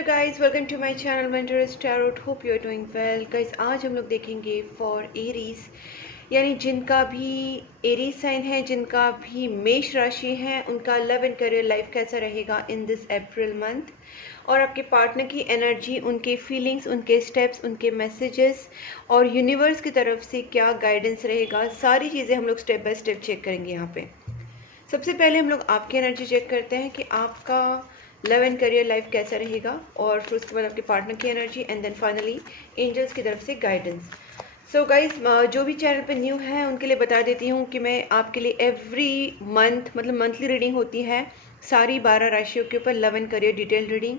Hello guys, welcome to my channel mentors tarot. Hope you are doing well guys. आज हम लोग देखेंगे for Aries, यानी जिनका भी एरीज साइन है, जिनका भी मेष राशि है, उनका लव एंड करियर लाइफ कैसा रहेगा इन दिस अप्रैल मंथ, और आपके पार्टनर की एनर्जी, उनके फीलिंग्स, उनके स्टेप्स, उनके मैसेजेस और यूनिवर्स की तरफ से क्या गाइडेंस रहेगा। सारी चीज़ें हम लोग स्टेप बाय स्टेप चेक करेंगे। यहाँ पे सबसे पहले हम लोग आपकी एनर्जी चेक करते हैं कि आपका लव एंड करियर लाइफ कैसा रहेगा, और फिर उसके बाद आपके पार्टनर की energy, and then finally angels की तरफ से गाइडेंस। सो गाइस, जो भी चैनल पे न्यू है उनके लिए बता देती हूँ कि मैं आपके लिए एवरी मंथ, मतलब मंथली रीडिंग होती है सारी 12 राशियों के ऊपर, love and career detail reading,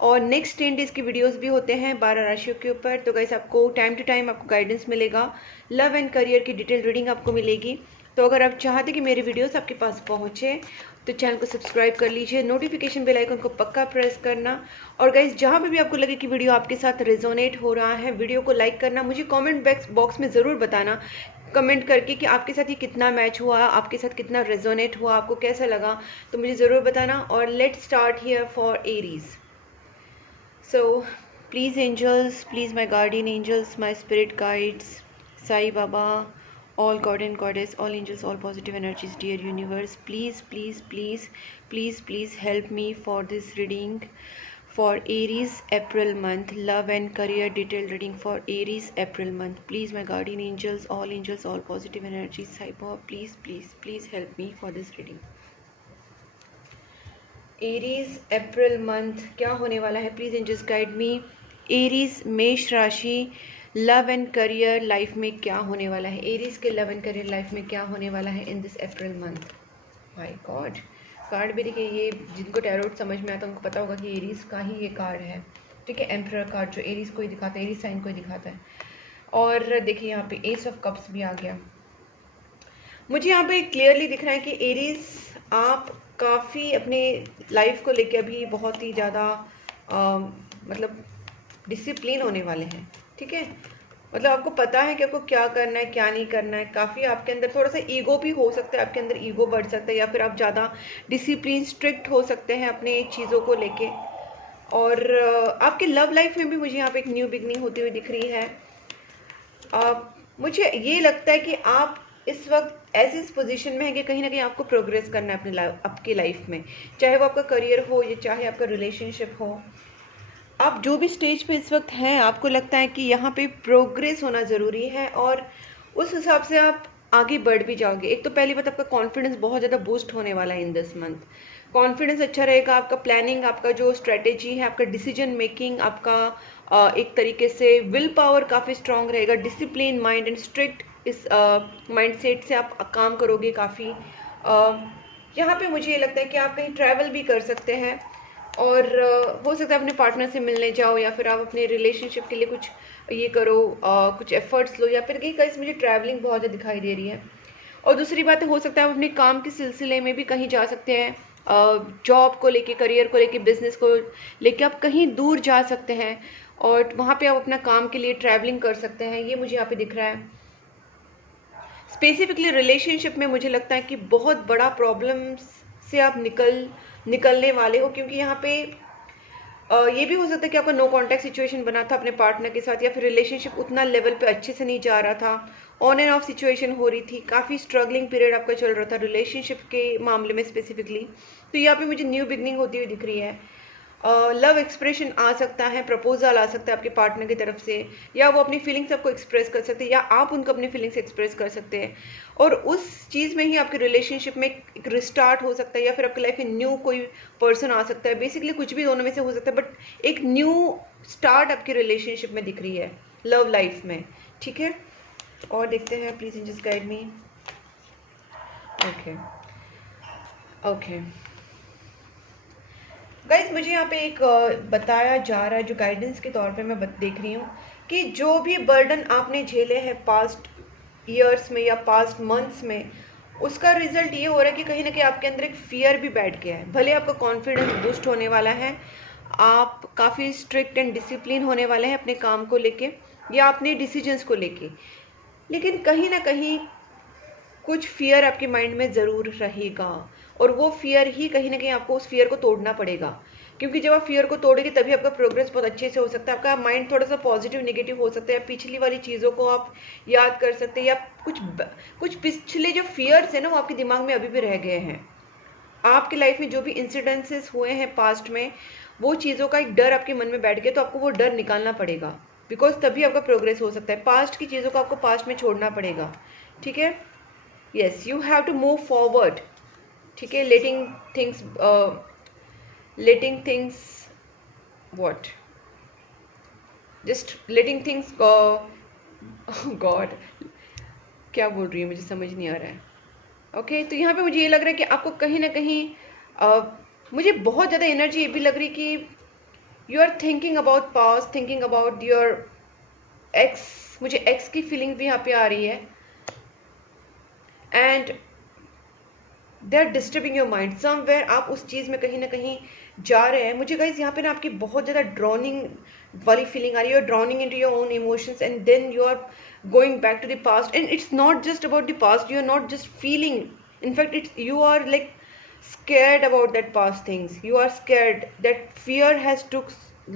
और नेक्स्ट 10 डेज के वीडियोस भी होते हैं 12 राशियों के ऊपर। तो गाइस, आपको टाइम टू टाइम आपको गाइडेंस मिलेगा, लव एंड करियर की डिटेल रीडिंग आपको मिलेगी। तो अगर आप चाहते कि मेरे वीडियोस आपके पास पहुंचे तो चैनल को सब्सक्राइब कर लीजिए, नोटिफिकेशन बेल आइकन को पक्का प्रेस करना, और गाइस जहां पे भी आपको लगे कि वीडियो आपके साथ रेजोनेट हो रहा है, वीडियो को लाइक करना। मुझे कमेंट बॉक्स में ज़रूर बताना कमेंट करके कि आपके साथ ये कितना मैच हुआ, आपके साथ कितना रेजोनेट हुआ, आपको कैसा लगा, तो मुझे ज़रूर बताना। और let's start here for Aries. So, please angels, please my guardian angels, my spirit guides, Sai Baba, all God and Goddess, all angels, all positive energies, dear universe, please, please, please, please, please help me for this reading for Aries April month, love and career detailed reading for Aries April month. Please my guardian angels, all positive energies, Sai Baba, please, please, please help me for this reading. Aries April month क्या होने वाला है, please angels guide me. Aries मेष राशि, love and career life में क्या होने वाला है, एरीज के लव एंड करियर लाइफ में क्या होने वाला है इन this April month. My God, card भी देखिए, ये जिनको टैरोट समझ में आता है उनको पता होगा कि एरीज का ही ये कार्ड है, ठीक है। एम्परर कार्ड जो एरीज को ही दिखाता है, एरीज साइन को ही दिखाता है। और देखिए यहाँ पे एस ऑफ कप्स भी आ गया। मुझे यहाँ पे क्लियरली दिख रहा है कि एरीज, आप काफ़ी अपने लाइफ को लेके अभी बहुत ही ज़्यादा मतलब डिसिप्लिन होने वाले हैं, ठीक है। मतलब आपको पता है कि आपको क्या करना है, क्या नहीं करना है। काफ़ी आपके अंदर थोड़ा सा ईगो भी हो सकता है, आपके अंदर ईगो बढ़ सकता है, या फिर आप ज़्यादा डिसिप्लिन स्ट्रिक्ट हो सकते हैं अपने चीज़ों को लेके। और आपके लव लाइफ में भी मुझे यहाँ पे एक न्यू बिगनिंग होती हुई दिख रही है। मुझे ये लगता है कि आप इस वक्त ऐसी पोजीशन में है कि कहीं ना कहीं आपको प्रोग्रेस करना है अपने आपकी लाइफ में, चाहे वो आपका करियर हो या चाहे आपका रिलेशनशिप हो। आप जो भी स्टेज पे इस वक्त हैं, आपको लगता है कि यहाँ पे प्रोग्रेस होना ज़रूरी है, और उस हिसाब से आप आगे बढ़ भी जाओगे। एक तो पहली बात, आपका कॉन्फिडेंस बहुत ज़्यादा बूस्ट होने वाला है इन दिस मंथ। कॉन्फिडेंस अच्छा रहेगा, आपका प्लानिंग, आपका जो स्ट्रेटेजी है, आपका डिसीजन मेकिंग, आपका एक तरीके से विल पावर काफ़ी स्ट्रांग रहेगा। डिसिप्लिन माइंड एंड स्ट्रिक्ट इस माइंडसेट से आप काम करोगे काफ़ी। यहाँ पे मुझे ये लगता है कि आप कहीं ट्रैवल भी कर सकते हैं, और हो सकता है अपने पार्टनर से मिलने जाओ, या फिर आप अपने रिलेशनशिप के लिए कुछ ये करो, कुछ एफर्ट्स लो, या फिर कहीं मुझे ट्रैवलिंग बहुत ज़्यादा दिखाई दे रही है। और दूसरी बात हो सकता है आप अपने काम के सिलसिले में भी कहीं जा सकते हैं, जॉब को लेके, करियर को लेके, बिजनेस को लेके आप कहीं दूर जा सकते हैं, और वहाँ पे आप अपना काम के लिए ट्रैवलिंग कर सकते हैं। ये मुझे यहाँ पे दिख रहा है। स्पेसिफिकली रिलेशनशिप में मुझे लगता है कि बहुत बड़ा प्रॉब्लम से आप निकलने वाले हो, क्योंकि यहाँ पे ये भी हो सकता है कि आपका नो कॉन्टैक्ट सिचुएशन बना था अपने पार्टनर के साथ, या फिर रिलेशनशिप उतना लेवल पे अच्छे से नहीं जा रहा था, ऑन एंड ऑफ सिचुएशन हो रही थी, काफ़ी स्ट्रगलिंग पीरियड आपका चल रहा था रिलेशनशिप के मामले में स्पेसिफिकली। तो यहाँ पे मुझे न्यू बिगनिंग होती हुई दिख रही है। लव एक्सप्रेशन आ सकता है, प्रपोजल आ सकता है आपके पार्टनर की तरफ से, या वो अपनी फीलिंग्स आपको एक्सप्रेस कर सकते हैं, या आप उनको अपनी फीलिंग्स एक्सप्रेस कर सकते हैं, और उस चीज़ में ही आपके रिलेशनशिप में एक रिस्टार्ट हो सकता है, या फिर आपकी लाइफ में न्यू कोई पर्सन आ सकता है। बेसिकली कुछ भी दोनों में से हो सकता है, बट एक न्यू स्टार्ट आपके रिलेशनशिप में दिख रही है, लव लाइफ में, ठीक है। और देखते हैं, please angels guide me. Okay okay guys, मुझे यहाँ पे एक बताया जा रहा है, जो गाइडेंस के तौर पे मैं देख रही हूँ, कि जो भी बर्डन आपने झेले हैं पास्ट ईयर्स में या पास्ट मंथ्स में, उसका रिजल्ट ये हो रहा है कि कहीं ना कहीं आपके अंदर एक फियर भी बैठ गया है। भले आपका कॉन्फिडेंस बूस्ट होने वाला है, आप काफ़ी स्ट्रिक्ट एंड डिसिप्लिन होने वाले हैं अपने काम को लेके या अपने डिसीजंस को लेके, लेकिन कहीं ना कहीं कुछ फियर आपके माइंड में ज़रूर रहेगा, और वो फियर ही कहीं ना कहीं आपको उस फियर को तोड़ना पड़ेगा। क्योंकि जब आप फियर को तोड़ेंगे तभी आपका प्रोग्रेस बहुत अच्छे से हो सकता है। आपका माइंड थोड़ा सा पॉजिटिव नेगेटिव हो सकता है, पिछली वाली चीज़ों को आप याद कर सकते हैं, या कुछ पिछले जो फियर्स है ना वो आपके दिमाग में अभी भी रह गए हैं। आपकी लाइफ में जो भी इंसिडेंसेस हुए हैं पास्ट में, वो चीज़ों का एक डर आपके मन में बैठ गया, तो आपको वो डर निकालना पड़ेगा, बिकॉज तभी आपका प्रोग्रेस हो सकता है। पास्ट की चीज़ों को आपको पास्ट में छोड़ना पड़ेगा, ठीक है। Yes, you have to move forward, ठीक है। Letting things what, just letting things god, क्या बोल रही है मुझे समझ नहीं आ रहा है। ओके तो यहाँ पे मुझे ये लग रहा है कि आपको कहीं ना कहीं मुझे बहुत ज़्यादा एनर्जी ये भी लग रही कि you are thinking about past, thinking about your ex. मुझे एक्स की फीलिंग भी यहाँ पे आ रही है, and they are disturbing your mind somewhere. आप उस चीज़ में कहीं ना कहीं जा रहे हैं। मुझे गाइस यहाँ पे ना आपकी बहुत ज़्यादा ड्रॉनिंग वाली फीलिंग आ रही है, drowning into your own emotions, and then you are going back to the past, and it's not just about the past. You are not just feeling, in fact it's, you are like scared about that past things. You are scared, that fear has took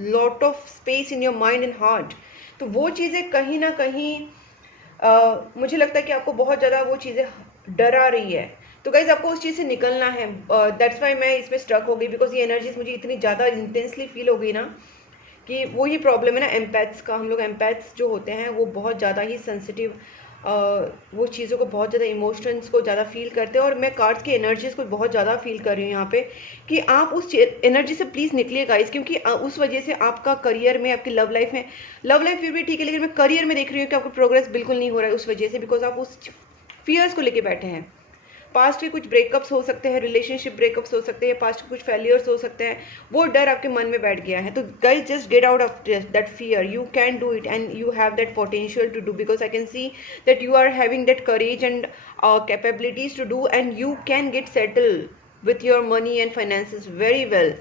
lot of space in your mind and heart. तो वो चीज़ें कहीं ना कहीं मुझे लगता है कि आपको बहुत ज़्यादा वो चीज़ें डरा रही है। तो गाइज आपको उस चीज़ से निकलना है। दैट्स वाई मैं इसमें स्ट्रक हो गई, बिकॉज ये एनर्जीज मुझे इतनी ज़्यादा इंटेंसली फील हो गई ना कि वो ही प्रॉब्लम है ना एम्पैथ्स का। हम लोग एम्पैथ्स जो होते हैं वो बहुत ज़्यादा ही सेंसिटिव, वो चीज़ों को बहुत ज़्यादा इमोशंस को ज़्यादा फील करते हैं। और मैं कार्ड्स की एनर्जीज को बहुत ज़्यादा फील कर रही हूँ यहाँ पे कि आप उस एनर्जी से प्लीज़ निकलिए गाइस, क्योंकि उस वजह से आपका करियर में, आपकी लव लाइफ फिर भी ठीक है, लेकिन मैं करियर में देख रही हूँ कि आपका प्रोग्रेस बिल्कुल नहीं हो रहा है उस वजह से, बिकॉज आप उस फियर्स को लेके बैठे हैं। पास्ट के कुछ ब्रेकअप्स हो सकते हैं, रिलेशनशिप ब्रेकअप्स हो सकते हैं, पास्ट के कुछ फेलियर्स हो सकते हैं, वो डर आपके मन में बैठ गया है। तो guys just get out of that fear, you can do it and you have that potential to do, because I can see that you are having that courage and capabilities to do, and you can get settle with your money and finances very well.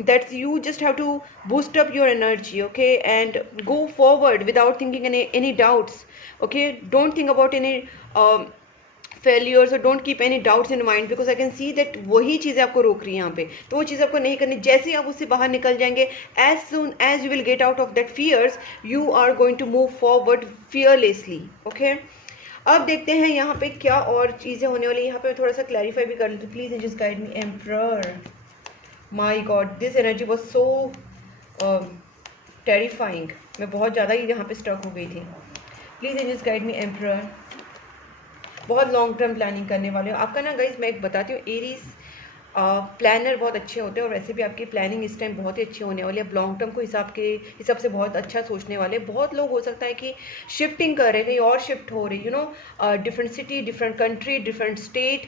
That's, you just have to boost up your energy, okay, and go forward without thinking any doubts, okay. Don't think about any failures, और don't keep any doubts in mind, because I can see that वही चीज़ें आपको रोक रही हैं यहाँ पे। तो वो चीज़ आपको नहीं करनी। जैसे ही आप उससे बाहर निकल जाएंगे, as soon as you will get out of that fears, you are going to move forward fearlessly, okay. अब देखते हैं यहाँ पे क्या और चीज़ें होने वाली। यहाँ पे मैं थोड़ा सा क्लैरिफाई भी कर लेती हूँ। Please just guide me emperor. My God, this energy was so terrifying. मैं बहुत ज़्यादा ही यहाँ पे स्टक हो गई थी। Please just guide me emperor. बहुत लॉन्ग टर्म प्लानिंग करने वाले हो आपका ना गाइज। मैं एक बताती हूँ, एरीज प्लानर बहुत अच्छे होते हैं, और वैसे भी आपकी प्लानिंग इस टाइम बहुत ही अच्छी होने वाली है। अब लॉन्ग टर्म को हिसाब से बहुत अच्छा सोचने वाले। बहुत लोग हो सकता है कि शिफ्टिंग कर रहे हैं, कहीं और शिफ्ट हो रही, you know, different city, different country, different state,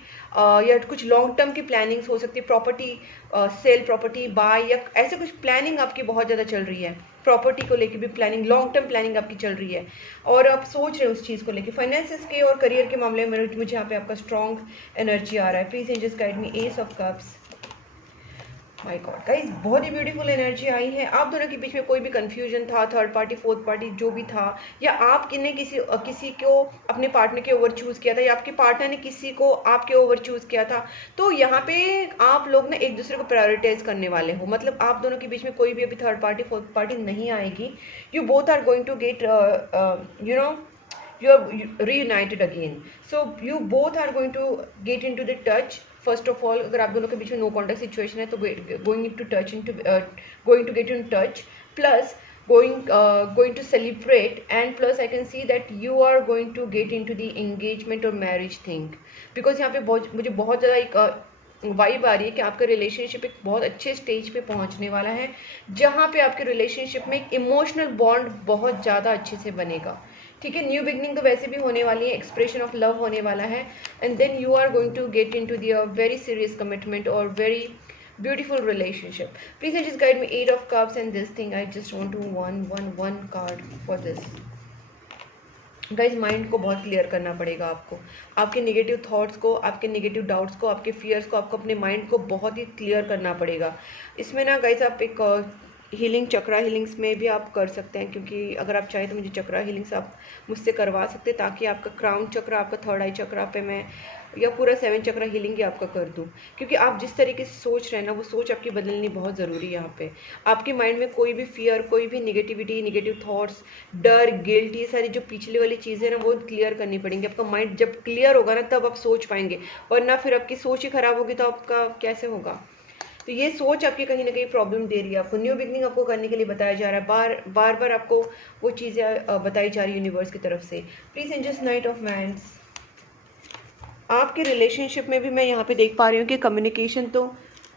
या कुछ लॉन्ग टर्म की प्लानिंग्स हो सकती है, प्रॉपर्टी सेल, प्रॉपर्टी बाय, या ऐसे कुछ प्लानिंग आपकी बहुत ज़्यादा चल रही है। प्रॉपर्टी को लेके भी प्लानिंग, लॉन्ग टर्म प्लानिंग आपकी चल रही है, और आप सोच रहे हो उस चीज़ को लेके। फाइनेंसेस के और करियर के मामले में मुझे यहाँ पे आपका स्ट्रॉन्ग एनर्जी आ रहा है। Please just guide me S of cups. My God guys, बहुत ही ब्यूटीफुल एनर्जी आई है। आप दोनों के बीच में कोई भी कंफ्यूजन था, थर्ड पार्टी फोर्थ पार्टी जो भी था, या आपने किसी को अपने पार्टनर के ओवर चूज़ किया था, या आपके पार्टनर ने किसी को आपके ओवर चूज़ किया था, तो यहाँ पे आप लोग ना एक दूसरे को प्रायोरिटाइज करने वाले हो। मतलब आप दोनों के बीच में कोई भी अभी थर्ड पार्टी फोर्थ पार्टी नहीं आएगी। You both are going to get you know, you are reunited again, so you both are going to get into the touch. First of all, अगर आप दोनों के बीच में नो कॉन्टैक्ट सिचुएशन है तो going to get in touch, plus going to celebrate, and plus I can see that you are going to get into the engagement or marriage thing, because यहाँ पे मुझे बहुत ज़्यादा एक वाइब आ रही है कि आपका रिलेशनशिप एक बहुत अच्छे स्टेज पे पहुँचने वाला है, जहाँ पे आपके रिलेशनशिप में एक इमोशनल बॉन्ड बहुत ज़्यादा अच्छे से बनेगा। ठीक है, न्यू बिगनिंग तो वैसे भी होने वाली है, एक्सप्रेशन ऑफ लव होने वाला है, and then you are going to get into the very serious commitment और very beautiful relationship. Please just guide me 8 of cups and this thing. I just want to one card for this. Guys, mind को बहुत clear करना पड़ेगा आपको, आपके negative thoughts को, आपके negative doubts को, आपके फियर्स को, आपको अपने माइंड को बहुत ही क्लियर करना पड़ेगा। इसमें ना गाइज आप एक हीलिंग, चक्रा हीलिंग्स में भी आप कर सकते हैं, क्योंकि अगर आप चाहें तो मुझे चक्रा हीलिंग्स आप मुझसे करवा सकते हैं, ताकि आपका क्राउन चक्रा, आपका थर्ड आई चक्रा पे मैं या पूरा 7 चक्रा हीलिंग ही आपका कर दूं। क्योंकि आप जिस तरीके से सोच रहे हैं ना, वो सोच आपकी बदलनी बहुत ज़रूरी है। यहाँ पे आपके माइंड में कोई भी फियर, कोई भी निगेटिविटी, निगेटिव थॉट्स, डर, गिल्ट, ये सारी जो पिछली वाली चीज़ें ना, वो क्लियर करनी पड़ेंगी। आपका माइंड जब क्लियर होगा ना, तब आप सोच पाएंगे, वरना फिर आपकी सोच ही खराब होगी तो आपका कैसे होगा। तो ये सोच आपकी कहीं ना कहीं प्रॉब्लम दे रही है आपको। न्यू बिगनिंग आपको करने के लिए बताया जा रहा है, बार बार आपको वो चीज़ें बताई जा रही है यूनिवर्स की तरफ से। Please angels, knight of wands, आपके रिलेशनशिप में भी मैं यहाँ पे देख पा रही हूँ कि कम्युनिकेशन तो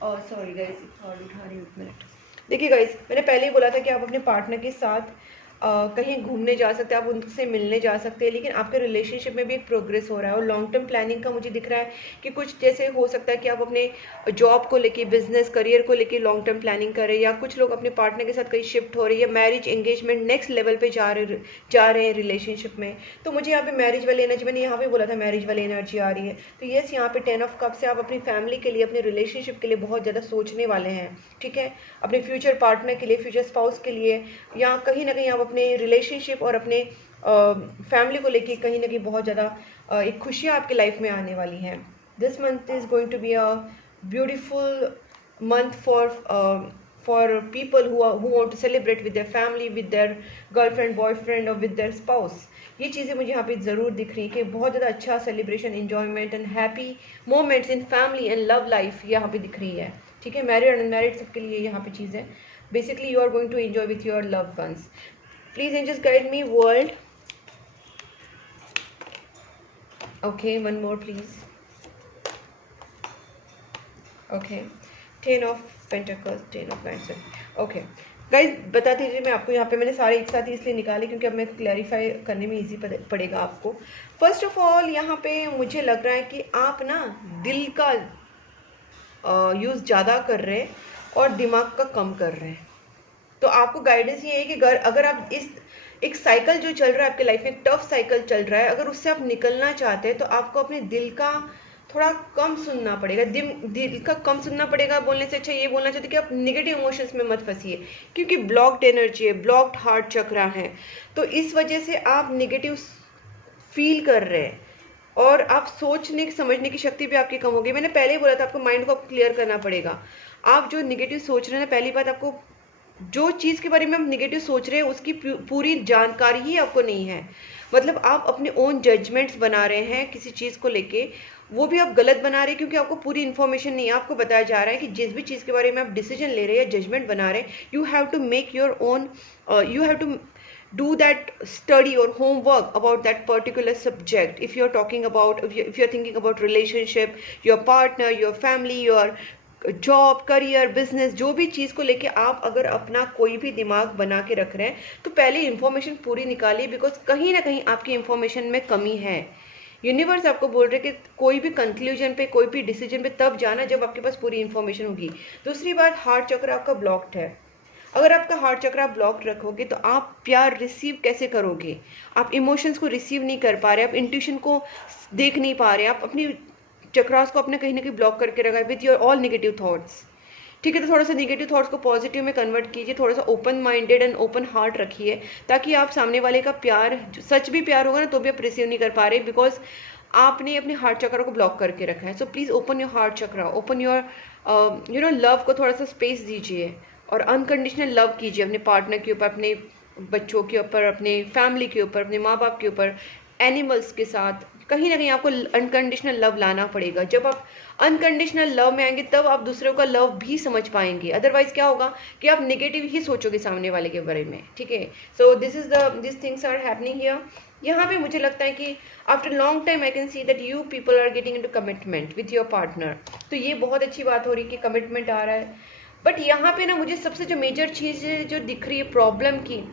सॉरी गाइस, कॉल उठा रही हूँ, एक मिनट। देखिए गाइस, मैंने पहले ही बोला था कि आप अपने पार्टनर के साथ कहीं घूमने जा सकते हैं, आप उनसे मिलने जा सकते हैं, लेकिन आपके रिलेशनशिप में भी एक प्रोग्रेस हो रहा है। और लॉन्ग टर्म प्लानिंग का मुझे दिख रहा है कि कुछ जैसे हो सकता है कि आप अपने जॉब को लेके, बिजनेस करियर को लेके लॉन्ग टर्म प्लानिंग करें, या कुछ लोग अपने पार्टनर के साथ कहीं शिफ्ट हो रहे हैं, या मैरिज एंगेजमेंट नेक्स्ट लेवल पे जा रहे हैं रिलेशनशिप में। तो मुझे यहाँ पे मैरिज वाली एनर्जी, मैंने यहाँ पे बोला था मैरिज वाली एनर्जी आ रही है। तो यस, यहाँ पे 10 ऑफ कप से आप अपनी फैमिली के लिए, अपने रिलेशनशिप के लिए बहुत ज़्यादा सोचने वाले हैं, ठीक है। अपने फ्यूचर पार्टनर के लिए, फ्यूचर स्पाउस के लिए, या कहीं ना कहीं आप अपने रिलेशनशिप और अपने फैमिली को लेके कहीं ना कहीं बहुत ज़्यादा एक खुशियाँ आपकी लाइफ में आने वाली हैं। This month is going to be a beautiful month for people who want to celebrate with their family, with their girlfriend, boyfriend, or with their spouse. ये चीज़ें मुझे यहाँ पे ज़रूर दिख रही है कि बहुत ज़्यादा अच्छा celebration, enjoyment and happy moments in family and love life यहाँ पे दिख रही है, ठीक है। मैरिड एंड अनमैरिड सबके लिए यहाँ पे चीज़ है। Basically you are going to enjoy with your love ones. Please angels guide me world. Okay, one more please. Okay, 10 of pentacles, 10 of wands. Okay guys, बता दीजिए, मैं आपको यहाँ पे मैंने सारे एक साथ ही इसलिए निकाले क्योंकि अब मैं क्लैरिफाई करने में इजी पड़ेगा आपको। फर्स्ट ऑफ ऑल यहाँ पे मुझे लग रहा है कि आप ना दिल का यूज़ ज़्यादा कर रहे हैं और दिमाग का कम कर रहे हैं। तो आपको गाइडेंस ये है कि अगर आप इस एक साइकिल जो चल रहा है आपके लाइफ में, एक टफ साइकिल चल रहा है, अगर उससे आप निकलना चाहते हैं तो आपको अपने दिल का थोड़ा कम सुनना पड़ेगा। दिल का कम सुनना पड़ेगा बोलने से अच्छा ये बोलना चाहते कि आप नेगेटिव इमोशंस में मत फंसिए, क्योंकि ब्लॉक्ड एनर्जी है, ब्लॉक्ड हार्ट चक्रा है, तो इस वजह से आप नेगेटिव फील कर रहे हैं और आप सोचने समझने की शक्ति भी आपकी कम होगी। मैंने पहले ही बोला था आपको माइंड को क्लियर करना पड़ेगा। आप जो नेगेटिव सोच रहे हैं ना, पहली बात, आपको जो चीज़ के बारे में आप नेगेटिव सोच रहे हैं उसकी पूरी जानकारी ही आपको नहीं है। मतलब आप अपने ओन जजमेंट्स बना रहे हैं किसी चीज़ को लेके, वो भी आप गलत बना रहे हैं क्योंकि आपको पूरी इन्फॉर्मेशन नहीं है। आपको बताया जा रहा है कि जिस भी चीज़ के बारे में आप डिसीजन ले रहे हैं या जजमेंट बना रहे हैं, you have to make your own, you have to do that study or homework about that particular subject. If you're talking about, if you're thinking about relationship, your partner, your family, your job, career, business, जो भी चीज़ को लेके आप अगर अपना कोई भी दिमाग बना के रख रहे हैं तो पहले इंफॉर्मेशन पूरी निकालिए, बिकॉज कहीं ना कहीं आपकी इंफॉर्मेशन में कमी है। यूनिवर्स आपको बोल रहे कि कोई भी कंक्लूजन पे, कोई भी डिसीजन पे तब जाना जब आपके पास पूरी इंफॉर्मेशन होगी। दूसरी बात, हार्ट चक्र आपका ब्लॉक्ड है। अगर आपका हार्ट चक्र आप ब्लॉक्ड रखोगे तो आप प्यार रिसीव कैसे करोगे? आप इमोशंस को रिसीव नहीं कर पा रहे, आप इंट्यूशन को देख नहीं पा रहे, आप अपनी चक्रास को अपने कहीं ना कहीं ब्लॉक करके रखा है with your all negative thoughts, ठीक है। तो थोड़ा सा नेगेटिव थॉट्स को पॉजिटिव में कन्वर्ट कीजिए, थोड़ा सा open minded and open heart रखिए, ताकि आप सामने वाले का प्यार, सच भी प्यार होगा ना तो भी आप रिसीव नहीं कर पा रहे, बिकॉज आपने अपने हार्ट चक्र को ब्लॉक करके रखा है। So please open your heart चक्र, ओपन योर लव को थोड़ा सा स्पेस दीजिए और अनकंडीशनल लव कीजिए अपने पार्टनर के ऊपर, अपने बच्चों के ऊपर, अपने फैमिली के ऊपर, अपने माँ बाप के ऊपर, एनिमल्स के साथ। कहीं ना कहीं आपको अनकंडीशनल लव लाना पड़ेगा। जब आप अनकंडीशनल लव में आएंगे तब आप दूसरों का लव भी समझ पाएंगे, अदरवाइज क्या होगा कि आप नेगेटिव ही सोचोगे सामने वाले के बारे में, ठीक है। So this things are happening here. यहाँ पे मुझे लगता है कि after long time I can see that you people are getting into commitment with your partner. तो ये बहुत अच्छी बात हो रही है कि कमिटमेंट आ रहा है। बट यहाँ पे ना मुझे सबसे जो मेजर चीज़ जो दिख रही है प्रॉब्लम की,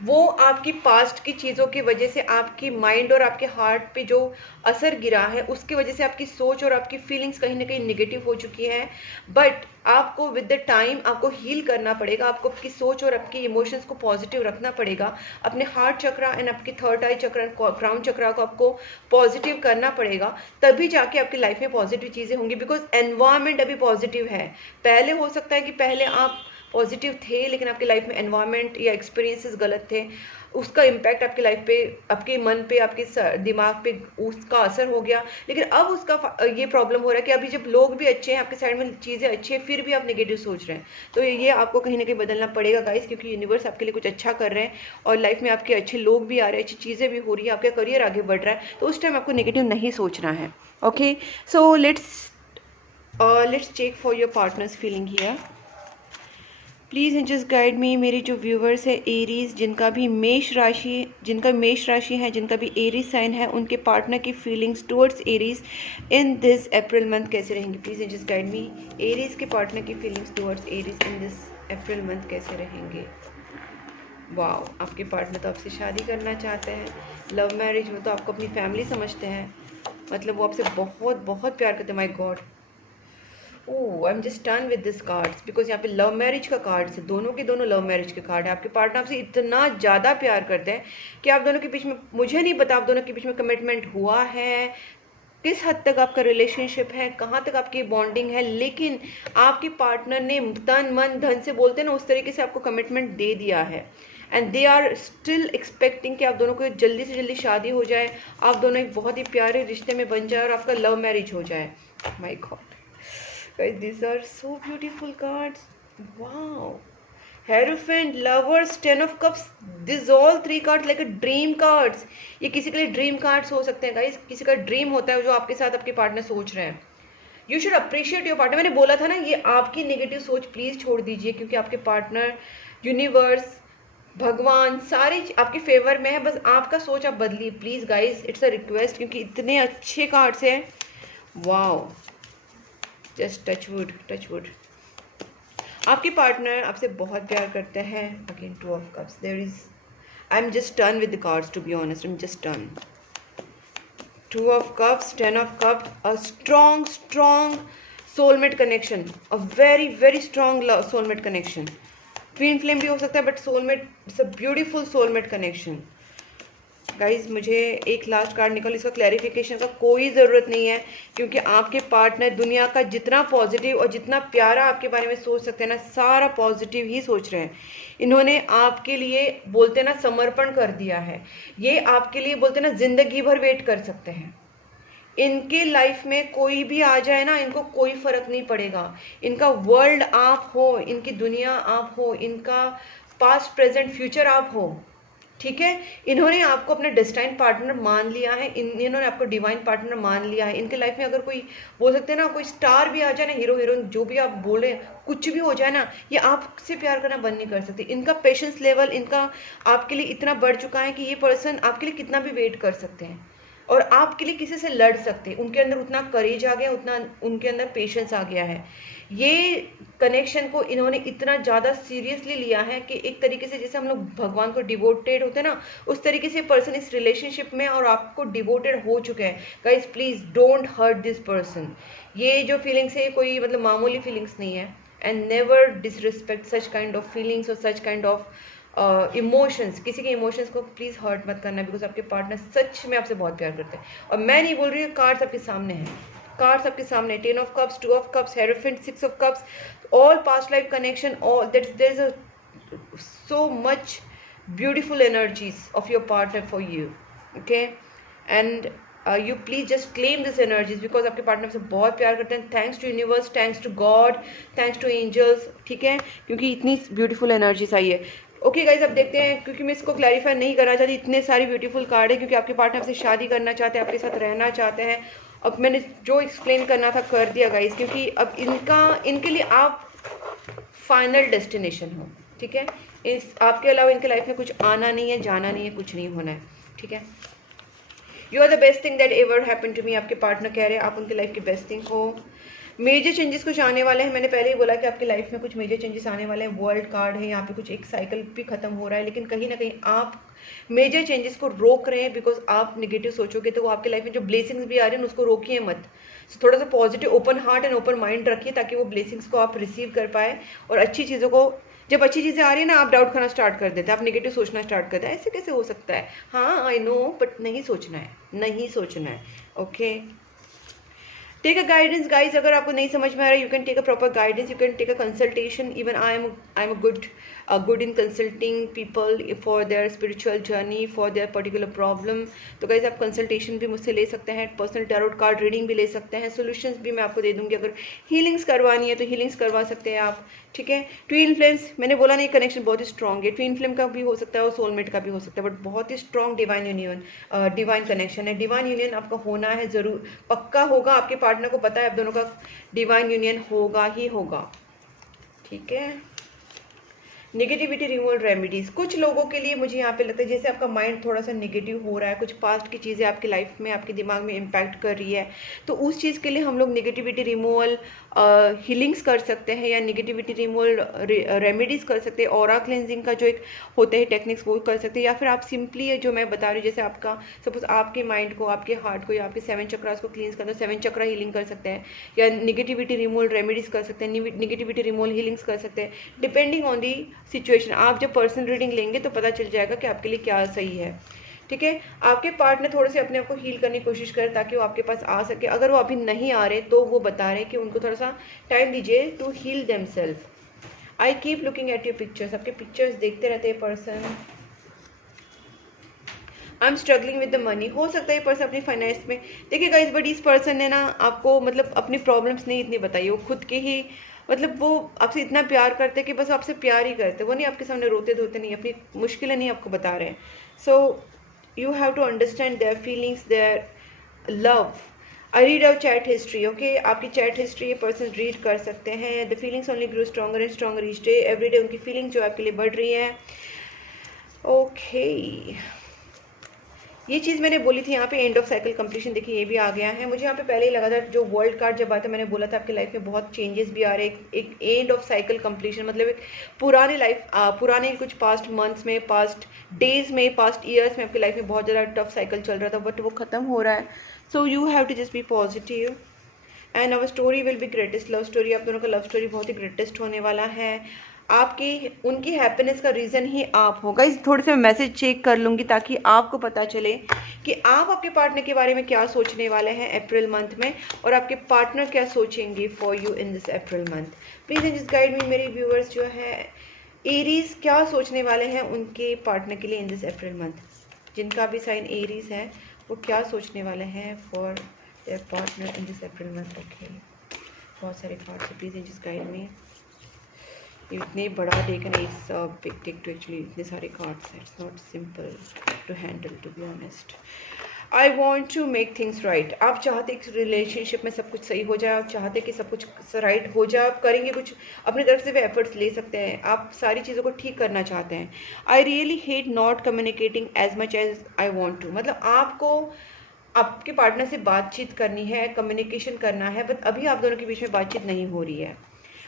वो आपकी पास्ट की चीज़ों की वजह से आपकी माइंड और आपके हार्ट पे जो असर गिरा है उसकी वजह से आपकी सोच और आपकी फीलिंग्स कहीं ना कहीं नेगेटिव हो चुकी है। बट आपको विद द टाइम आपको हील करना पड़ेगा, आपको आपकी सोच और आपकी इमोशंस को पॉजिटिव रखना पड़ेगा, अपने हार्ट चक्रा एंड आपके थर्ड आई चक्रा, क्राउन चक्रा को आपको पॉजिटिव करना पड़ेगा, तभी जाके आपकी लाइफ में पॉजिटिव चीज़ें होंगी। बिकॉज एनवायरमेंट अभी पॉजिटिव है। पहले हो सकता है कि पहले आप पॉजिटिव थे, लेकिन आपकी लाइफ में एनवायरनमेंट या एक्सपीरियंसेस गलत थे, उसका इम्पैक्ट आपकी लाइफ पे, आपके मन पे, आपके दिमाग पे उसका असर हो गया। लेकिन अब उसका ये प्रॉब्लम हो रहा है कि अभी जब लोग भी अच्छे हैं, आपके साइड में चीज़ें अच्छी हैं, फिर भी आप नेगेटिव सोच रहे हैं। तो ये आपको कहीं ना कहीं बदलना पड़ेगा गाइस, क्योंकि यूनिवर्स आपके लिए कुछ अच्छा कर रहे हैं और लाइफ में आपके अच्छे लोग भी आ रहे हैं, अच्छी चीज़ें भी हो रही है, आपका करियर आगे बढ़ रहा है। तो उस टाइम आपको नेगेटिव नहीं सोचना है। Okay, so let's check for your partner's feeling here. Please just guide me. मेरे जो व्यूवर्स है एरीज, जिनका मेष राशि है, जिनका भी एरीज साइन है, उनके पार्टनर की feelings towards Aries in this April month कैसे रहेंगी? Please just guide me. Aries के पार्टनर की feelings towards Aries in this April month कैसे रहेंगे? वाओ, आपके पार्टनर तो आपसे शादी करना चाहते हैं, लव मैरिज में तो आपको अपनी फैमिली समझते हैं, मतलब वो आपसे बहुत बहुत प्यार करते हैं। My God, oh I am just turn with this cards, because यहाँ पे लव मैरिज का कार्ड है, दोनों के दोनों लव मैरिज के कार्ड है। आपके पार्टनर आपसे इतना ज़्यादा प्यार करते हैं कि आप दोनों के बीच में, मुझे नहीं पता आप दोनों के बीच में कमिटमेंट हुआ है, किस हद तक आपका रिलेशनशिप है, कहाँ तक आपकी बॉन्डिंग है, लेकिन आपके पार्टनर ने तन मन धन से बोलते हैं ना, उस तरीके से आपको कमिटमेंट दे दिया है। And they are still expecting कि आप दोनों को जल्दी से जल्दी शादी हो जाए, आप दोनों एक बहुत ही प्यारे रिश्ते में बन जाए और आपका लव मैरिज हो जाए। My God guys, these are so beautiful cards. Wow, Hierophant, Lovers, Ten of Cups, these all three cards like a dream cards. ये किसी के लिए ड्रीम कार्ड्स हो सकते हैं गाइस, किसी का ड्रीम होता है जो आपके साथ आपके पार्टनर सोच रहे हैं। You should appreciate your partner. मैंने बोला था ना, ये आपकी नेगेटिव सोच प्लीज छोड़ दीजिए, क्योंकि आपके पार्टनर, यूनिवर्स, भगवान सारे आपके फेवर में है, बस आपका सोच आप बदलिए please guys, it's a request, क्योंकि इतने अच्छे कार्ड्स हैं। Wow, just touch wood. आपके पार्टनर आपसे बहुत प्यार करते हैं। Again two of cups, there is, I am just turn with the cards to be honest, I am just turn. Two of cups, ten of cups, a strong soulmate connection, a very very strong soulmate connection. Twin flame भी हो सकता है, but soulmate, it's a beautiful soulmate connection. Guys मुझे एक last card निकल, इसका clarification का कोई ज़रूरत नहीं है, क्योंकि आपके पार्टनर दुनिया का जितना पॉजिटिव और जितना प्यारा आपके बारे में सोच सकते हैं ना, सारा पॉजिटिव ही सोच रहे हैं। इन्होंने आपके लिए बोलते ना समर्पण कर दिया है, ये आपके लिए बोलते ना ज़िंदगी भर वेट कर सकते हैं। इनके लाइफ में कोई भी आ जाए ना, इनको कोई फ़र्क नहीं पड़ेगा। इनका वर्ल्ड आप हो, इनकी दुनिया आप हो, इनका पास्ट प्रेजेंट फ्यूचर आप हो, ठीक है। इन्होंने आपको अपना डेस्टाइन पार्टनर मान लिया है, इन्होंने आपको डिवाइन पार्टनर मान लिया है। इनके लाइफ में अगर कोई बोल सकते हैं ना, कोई स्टार भी आ जाए ना, हीरो हीरोइन जो भी आप बोले, कुछ भी हो जाए ना, ये आपसे प्यार करना बंद नहीं कर सकती। इनका पेशेंस लेवल, इनका आपके लिए इतना बढ़ चुका है कि ये पर्सन आपके लिए कितना भी वेट कर सकते हैं और आपके लिए किसी से लड़ सकते हैं। उनके अंदर उतना करेज आ गया, उतना उनके अंदर पेशेंस आ गया है। ये कनेक्शन को इन्होंने इतना ज़्यादा सीरियसली लिया है कि एक तरीके से जैसे हम लोग भगवान को डिवोटेड होते हैं ना, उस तरीके से पर्सन इस रिलेशनशिप में और आपको डिवोटेड हो चुके हैं। Guys please don't hurt this person. ये जो फीलिंग्स है कोई मतलब मामूली फीलिंग्स नहीं है। And never disrespect such kind of feelings और सच काइंड ऑफ इमोशंस। किसी के इमोशंस को प्लीज़ हर्ट मत करना, बिकॉज आपके पार्टनर सच में आपसे बहुत प्यार करते हैं। और मैं नहीं बोल रही हूँ, कार्ड्स आपके सामने हैं, कार्ड्स आपके सामने, 10 of cups, 2 of cups, Hierophant, 6 of cups, all past life connection, all that there's a so much beautiful energies of your partner for you, okay, and you please just claim this energies, because आपके partner से बहुत प्यार करते हैं। Thanks to universe, thanks to God, thanks to angels, ठीक है, क्योंकि इतनी ब्यूटीफुल एनर्जीज आई है। ओके गाइज, अब देखते हैं, क्योंकि मैं इसको क्लैरिफाई नहीं करना चाहती, इतने सारी ब्यूटीफुल कार्ड है, क्योंकि आपके पार्टनर से शादी करना चाहते हैं, आपके साथ रहना चाहते हैं। अब मैंने जो एक्सप्लेन करना था कर दिया गाइज, क्योंकि अब इनके लिए आप फाइनल डेस्टिनेशन हो, ठीक है। इस आपके अलावा इनके लाइफ में कुछ आना नहीं है, जाना नहीं है, कुछ नहीं होना है, ठीक है। You are the best thing that ever happen to me. आपके पार्टनर कह रहे हैं आप उनकी लाइफ की बेस्ट थिंग हो। मेजर चेंजेस कुछ आने वाले हैं, मैंने पहले ही बोला कि आपकी लाइफ में कुछ मेजर चेंजेस आने वाले हैं। वर्ल्ड कार्ड है यहाँ पे, कुछ एक साइकिल भी खत्म हो रहा है, लेकिन कहीं ना कहीं आप मेजर चेंजेस को रोक रहे हैं, बिकॉज आप नेगेटिव सोचोगे तो वो आपके लाइफ में जो ब्लेसिंग्स भी आ रहे हैं उसको रोकिए मत। So, थोड़ा सा positive open heart and open mind रखिए, ताकि वो ब्लेसिंग्स को आप रिसीव कर पाए और अच्छी चीज़ों को, जब अच्छी चीज़ें आ रही है ना, आप डाउट करना स्टार्ट कर देते हैं, आप नेगेटिव सोचना स्टार्ट करते हैं, ऐसे कैसे हो सकता है, हाँ आई नो, बट नहीं सोचना है, नहीं सोचना है, okay. Take a guidance guys, अगर आपको नहीं समझ में आ रहा है, you can take a proper guidance, you can take a consultation. Even I am a good in consulting people for their spiritual journey, for their particular problem. तो guys आप कंसल्टेशन भी मुझसे ले सकते हैं, पर्सनल टैरोट कार्ड रीडिंग भी ले सकते हैं, सोल्यूशंस भी मैं आपको दे दूंगी. अगर हीलिंग्स करवानी है तो हीलिंग्स करवा सकते हैं आप. ठीक है. ट्विन फ्लेम्स, मैंने बोला नहीं, कनेक्शन बहुत ही स्ट्रॉन्ग है. ट्विन फ्लेम का भी हो सकता है और सोलमेट का भी हो सकता है, बट बहुत ही strong divine union, divine connection है. डिवाइन यूनियन आपका होना है, ज़रूर पक्का होगा. आपके पार्टनर को पता है आप दोनों का डिवाइन यूनियन होगा ही होगा. ठीक है. नेगेटिविटी रिमूवल रेमेडीज, कुछ लोगों के लिए मुझे यहाँ पे लगता है जैसे आपका माइंड थोड़ा सा नेगेटिव हो रहा है, कुछ पास्ट की चीज़ें आपकी लाइफ में, आपके दिमाग में इम्पैक्ट कर रही है, तो उस चीज़ के लिए हम लोग नेगेटिविटी रिमूवल हीलिंग्स कर सकते हैं, या नेगेटिविटी रिमूवल रेमेडीज़ कर सकते हैं. ऑरा क्लेंजिंग का जो एक होते हैं टेक्निक्स वो कर सकते हैं, या फिर आप सिंपली जो मैं बता रही हूँ, जैसे आपका सपोज आपके माइंड को, आपके हार्ट को, या आपके 7 चक्रास को क्लींस करना, 7 चक्रा हीलिंग कर सकते हैं, या नेगेटिविटी रिमूवल रेमेडीज़ कर सकते हैं, नेगेटिविटी रिमूवल हीलिंग्स कर सकते हैं, डिपेंडिंग ऑन दी सिचुएशन. आप जब पर्सनल रीडिंग लेंगे तो पता चल जाएगा कि आपके लिए क्या सही है. ठीक है. आपके पार्टनर थोड़े से अपने आप को हील करने की कोशिश करें ताकि वो आपके पास आ सके. अगर वो अभी नहीं आ रहे तो वो बता रहे कि उनको थोड़ा सा टाइम दीजिए to heal themselves. I keep looking at your pictures, आपके पिक्चर्स देखते रहते हैं person. I am struggling with the money, हो सकता है ये पर्सन अपनी फाइनेंस में, देखिए गाइस, बट इस पर्सन ने ना आपको मतलब अपनी प्रॉब्लम्स नहीं इतनी बताई, वो खुद के ही मतलब वो आपसे इतना प्यार करते कि बस आपसे प्यार ही करते, वो नहीं आपके सामने रोते धोते नहीं, अपनी मुश्किलें नहीं आपको बता रहे हैं. So you have to understand their feelings, their love. I read our chat history. Okay, आपकी चैट हिस्ट्री ये पर्सन रीड कर सकते हैं. The feelings only grow stronger and stronger each day. Every day उनकी फीलिंग जो आपके लिए बढ़ रही है. ओके, ये चीज़ मैंने बोली थी यहाँ पे एंड ऑफ साइकिल कंप्लीशन, देखिए ये भी आ गया है. मुझे यहाँ पे पहले ही लगा था, जो वर्ल्ड कार्ड जब आता मैंने बोला था आपकी लाइफ में बहुत चेंजेस भी आ रहे हैं. एक एंड ऑफ साइकिल कंप्लीशन मतलब एक पुरानी लाइफ, पुराने कुछ पास्ट मंथ्स में, पास्ट डेज में, पास्ट ईयर्स में आपकी लाइफ में बहुत ज़्यादा टफ साइकिल चल रहा था, बट वो ख़त्म हो रहा है. So you have to just be positive and our story will be greatest love story. आप दोनों का लव स्टोरी बहुत ही ग्रेटेस्ट होने वाला है. आपकी उनकी हैप्पीनेस का रीज़न ही आप होगा. इस थोड़े से मैसेज चेक कर लूँगी ताकि आपको पता चले कि आप आपके पार्टनर के बारे में क्या सोचने वाले हैं अप्रैल मंथ में, और आपके पार्टनर क्या सोचेंगे for you in this April month. Please just guide me. मेरे व्यूअर्स जो है एरीज क्या सोचने वाले हैं उनके पार्टनर के लिए इन दिस अप्रैल मंथ. जिनका भी साइन एरीज है वो क्या सोचने वाले हैं for their partner in this April month. Okay, बहुत सारे कार्ड्स है, प्लीज़ जस्ट गाइड मी. इतने बड़ा डेक है, it's big deck too actually, इतने सारे कार्ड्स हैं, it's not simple to handle to be honest. I want to make things right. आप चाहते कि रिलेशनशिप में सब कुछ सही हो जाए, आप चाहते कि सब कुछ राइट हो जाए, आप करेंगे कुछ अपनी तरफ से भी एफर्ट्स ले सकते हैं, आप सारी चीज़ों को ठीक करना चाहते हैं. I really hate not communicating as much as I want to. मतलब आपको आपके पार्टनर से बातचीत करनी है, कम्युनिकेशन करना है, बट अभी आप दोनों के बीच में बातचीत नहीं हो रही है.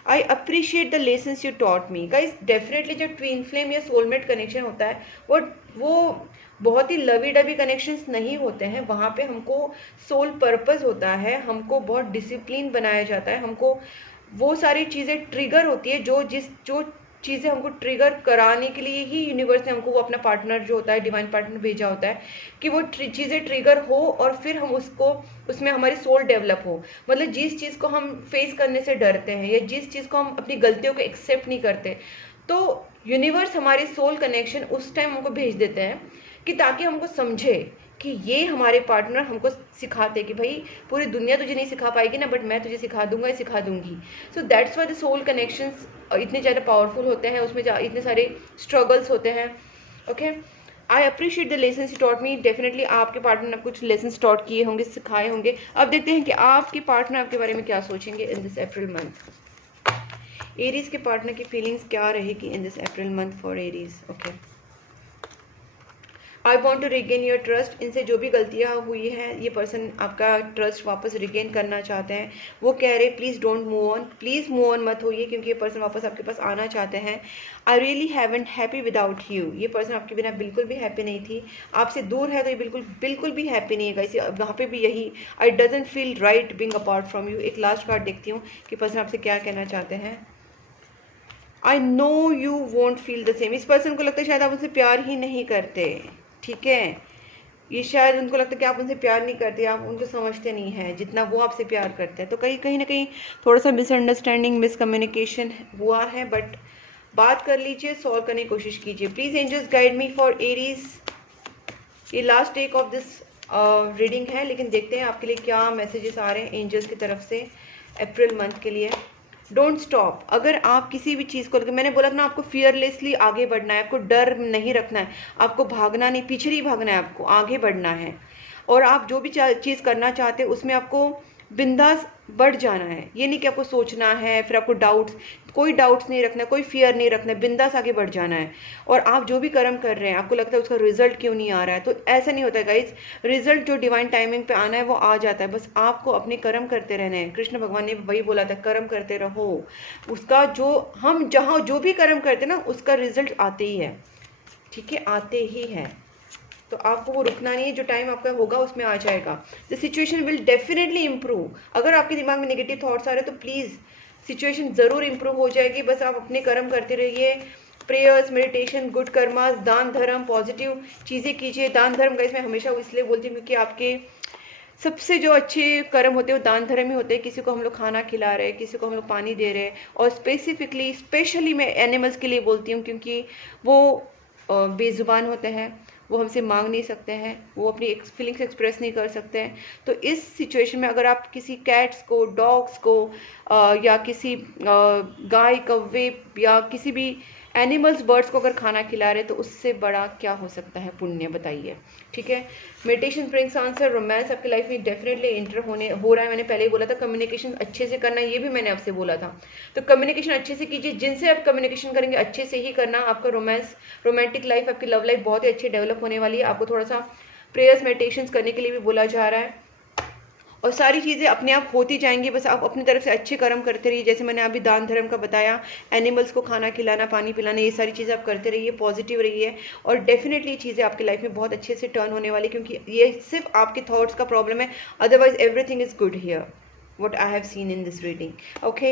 I appreciate the lessons you taught me. Guys definitely जो ट्विन फ्लेम या सोलमेट कनेक्शन होता है वो बहुत ही लवी डबी कनेक्शंस नहीं होते हैं. वहाँ पे हमको सोल पर्पस होता है, हमको बहुत डिसिप्लिन बनाया जाता है, हमको वो सारी चीज़ें ट्रिगर होती है जो चीज़ें हमको ट्रिगर कराने के लिए ही यूनिवर्स ने हमको वो अपना पार्टनर जो होता है, डिवाइन पार्टनर भेजा होता है कि वो चीज़ें ट्रिगर हो और फिर हम उसमें हमारी सोल डेवलप हो. मतलब जिस चीज़ को हम फेस करने से डरते हैं या जिस चीज़ को हम अपनी गलतियों को एक्सेप्ट नहीं करते, तो यूनिवर्स हमारे सोल कनेक्शन उस टाइम हमको भेज देते हैं कि ताकि हमको समझे कि ये हमारे पार्टनर हमको सिखाते कि भाई पूरी दुनिया तुझे नहीं सिखा पाएगी ना, बट मैं तुझे सिखा दूंगा, सिखा दूंगी. So that's why the soul connections इतने ज़्यादा पावरफुल होते हैं, उसमें इतने सारे स्ट्रगल्स होते हैं. Okay, I appreciate the lessons you taught me. Definitely आपके पार्टनर ने कुछ लेसन्स टॉट किए होंगे, सिखाए होंगे. अब देखते हैं कि आपके पार्टनर आपके बारे में क्या सोचेंगे in this April month. Aries के पार्टनर की फीलिंग्स क्या रहेगी in this April month for Aries. Okay, I want to regain your trust. इनसे जो भी गलतियाँ हुई हैं, ये पर्सन आपका ट्रस्ट वापस रिगेन करना चाहते हैं. वो कह रहे please don't move on, please move on मत होइए, क्योंकि ये पर्सन वापस आपके पास आना चाहते हैं. I really haven't happy without you. ये पर्सन आपके बिना बिल्कुल भी हैप्पी नहीं थी. आपसे दूर है तो ये बिल्कुल भी हैप्पी नहीं है. इसी वहाँ पे भी यही, I doesn't feel right being apart from you. एक लास्ट कार्ड देखती हूँ कि पर्सन आपसे क्या कहना चाहते हैं. I know you won't feel the same. इस पर्सन को लगता है शायद आप उनसे प्यार ही नहीं करते. ठीक है, ये शायद उनको लगता है कि आप उनसे प्यार नहीं करते, आप उनको समझते नहीं हैं जितना वो आपसे प्यार करते हैं। तो कहीं कहीं ना कहीं थोड़ा सा मिसअंडरस्टैंडिंग, मिसकम्युनिकेशन हुआ है, बट बात कर लीजिए, सॉल्व करने की कोशिश कीजिए। Please angels guide me for Aries. ये last day of this reading है, लेकिन देखते हैं आपके लिए क्या मैसेजेस आ रहे हैं एंजल्स की तरफ से अप्रैल मंथ के लिए। Don't stop. अगर आप किसी भी चीज़ को, मैंने बोला ना आपको फियरलेसली आगे बढ़ना है, आपको डर नहीं रखना है, आपको भागना नहीं, पीछे नहीं भागना है, आपको आगे बढ़ना है। और आप जो भी चीज़ करना चाहते हैं उसमें आपको बिंदास बढ़ जाना है। ये नहीं कि आपको सोचना है, फिर आपको डाउट्स, कोई डाउट्स नहीं रखना, कोई फियर नहीं रखना, बिंदास आगे बढ़ जाना है। और आप जो भी कर्म कर रहे हैं, आपको लगता है उसका रिजल्ट क्यों नहीं आ रहा है, तो ऐसा नहीं होता है गाइज। रिजल्ट जो डिवाइन टाइमिंग पे आना है वो आ जाता है, बस आपको अपने कर्म करते रहना है। कृष्ण भगवान ने वही बोला था, कर्म करते रहो। उसका जो हम जहाँ जो भी कर्म करते हैं ना, उसका रिजल्ट आते ही है, ठीक है, आते ही है। तो आपको वो रुकना नहीं है, जो टाइम आपका होगा उसमें आ जाएगा। The situation will definitely improve. अगर आपके दिमाग में नेगेटिव थॉट्स आ रहे हैं तो प्लीज़ सिचुएशन ज़रूर इम्प्रूव हो जाएगी। बस आप अपने कर्म करते रहिए, प्रेयर्स, मेडिटेशन, गुड कर्मास, दान धर्म, पॉजिटिव चीज़ें कीजिए। दान धर्म का इसमें हमेशा इसलिए बोलती हूँ क्योंकि आपके सबसे जो अच्छे कर्म होते हैं वो दान धर्म ही होते हैं। किसी को हम लोग खाना खिला रहे हैं, किसी को हम लोग पानी दे रहे हैं, और स्पेशली मैं एनिमल्स के लिए बोलती हूँ क्योंकि वो बेजुबान होते हैं, वो हमसे मांग नहीं सकते हैं, वो अपनी फीलिंग्स एक्सप्रेस नहीं कर सकते हैं। तो इस सिचुएशन में अगर आप किसी कैट्स को, डॉग्स को या किसी गाय, कौवे या किसी भी एनिमल्स, बर्ड्स को अगर खाना खिला रहे तो उससे बड़ा क्या हो सकता है पुण्य, बताइए, ठीक है। Meditation brings answer. रोमांस आपकी लाइफ में डेफिनेटली एंटर हो रहा है। मैंने पहले ही बोला था कम्युनिकेशन अच्छे से करना, ये भी मैंने आपसे बोला था। तो कम्युनिकेशन अच्छे से कीजिए, जिनसे आप कम्युनिकेशन करेंगे अच्छे से ही करना। आपका रोमांटिक लाइफ, आपकी लव लाइफ बहुत ही अच्छी डेवलप होने वाली है। आपको थोड़ा सा प्रेयर्स, मेडिटेशन करने के लिए भी बोला जा रहा है, और सारी चीज़ें अपने आप होती जाएंगी। बस आप अपनी तरफ से अच्छे कर्म करते रहिए, जैसे मैंने अभी दान धर्म का बताया, एनिमल्स को खाना खिलाना, पानी पिलाना, ये सारी चीज़ें आप करते रहिए, पॉजिटिव रहिए, और डेफिनेटली चीज़ें आपकी लाइफ में बहुत अच्छे से टर्न होने वाली, क्योंकि ये सिर्फ आपके थॉट्स का प्रॉब्लम है, otherwise everything is good here, what I have seen in this reading. Okay,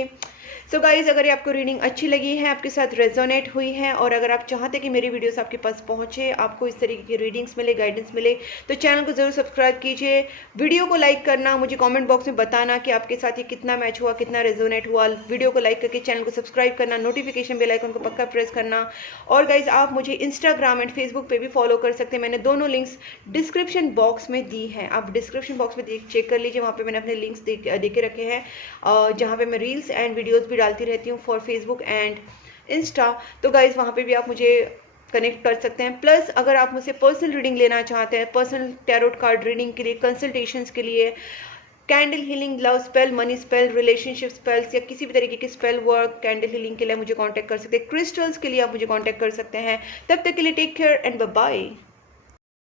so guys, अगर ये आपको रीडिंग अच्छी लगी है, आपके साथ रेजोनेट हुई है, और अगर आप चाहते कि मेरी वीडियोस आपके पास पहुंचे, आपको इस तरीके की रीडिंग्स मिले, गाइडेंस मिले, तो चैनल को जरूर सब्सक्राइब कीजिए, वीडियो को लाइक करना, मुझे कमेंट बॉक्स में बताना कि आपके साथ ये कितना मैच हुआ, कितना रेजोनेट हुआ। वीडियो को लाइक करके चैनल को सब्सक्राइब करना, नोटिफिकेशन बेल आइकन को पक्का प्रेस करना। और गाइज आप मुझे इंस्टाग्राम एंड फेसबुक पे भी फॉलो कर सकते हैं, मैंने दोनों लिंक्स डिस्क्रिप्शन बॉक्स में दी हैं, आप डिस्क्रिप्शन बॉक्स में चेक कर लीजिए, वहाँ पे मैंने अपने लिंक्स दे के रखे हैं, जहाँ पे मैं रील्स एंड वीडियोस भी डालती रहती हूँ फॉर फेसबुक एंड इंस्टा। तो गाइज वहाँ पे भी आप मुझे कनेक्ट कर सकते हैं। प्लस अगर आप मुझसे पर्सनल रीडिंग लेना चाहते हैं, पर्सनल टैरोट कार्ड रीडिंग के लिए, कंसल्टेशंस के लिए, candle healing, love spell, money spell, relationship spells, या किसी भी तरीके की स्पेल वर्क, कैंडल हीलिंग के लिए मुझे कांटेक्ट कर सकते हैं। क्रिस्टल्स के लिए आप मुझे कांटेक्ट कर सकते हैं। तब तक के लिए take care and bye bye.